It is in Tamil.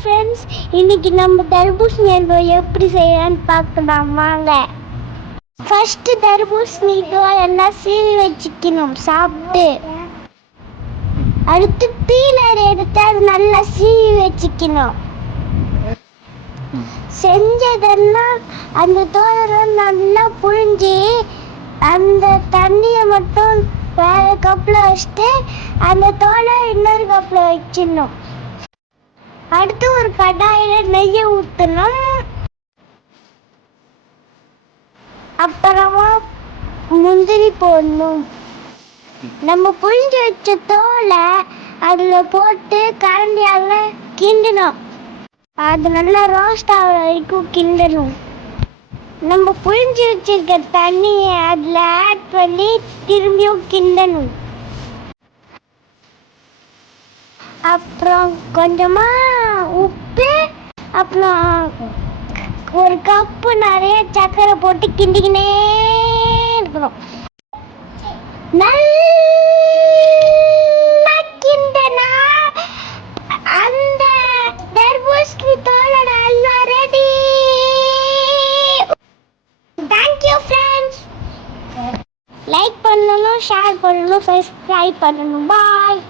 ஃப்ரெண்ட்ஸ், இன்னைக்கு நம்ம தர்பூசணி அல்வா எப்படி செய்யலாம்னு பார்க்கலாம் வாங்க. ஃபர்ஸ்ட் தர்பூசணி எல்லாம் சீவி வச்சுக்கணும் சாப்பிட்டு. அடுத்து பீலர் எடுத்து அது நல்லா சீவி வச்சுக்கணும். செஞ்சதெல்லாம் அந்த தோலெல்லாம் நல்லா புழிஞ்சி அந்த தண்ணியை மட்டும் வேற கப்பில் வச்சுட்டு அந்த தோலை இன்னொரு கப்பில் வச்சிடணும். அடுத்து ஒரு கடாயில் நெய்யை ஊற்றணும். அப்புறமா முந்திரி போடணும். நம்ம புழிஞ்சு வச்ச தோலை அதில் போட்டு கரண்டியால் கிண்டணும். அது நல்லா ரோஸ்ட் ஆகிற வரைக்கும் கிண்டணும். நம்ம புழிஞ்சு வச்சிருக்க தண்ணியை அதில் ஆட் பண்ணி திரும்பியும் கிண்டணும். அப்புறம் கொஞ்சமாக உப்பு, அப்புறம் ஒரு கப்பு நிறைய சர்க்கரை போட்டு கிண்டிக்கினே இருக்கணும். நல்லா கிண்டனா அந்த தர்பூசணி தோலோட halwa ready. Thank you friends. Like பண்ணணும், ஷேர் பண்ணணும், சப்ஸ்கிரைப் பண்ணணும். பாய்.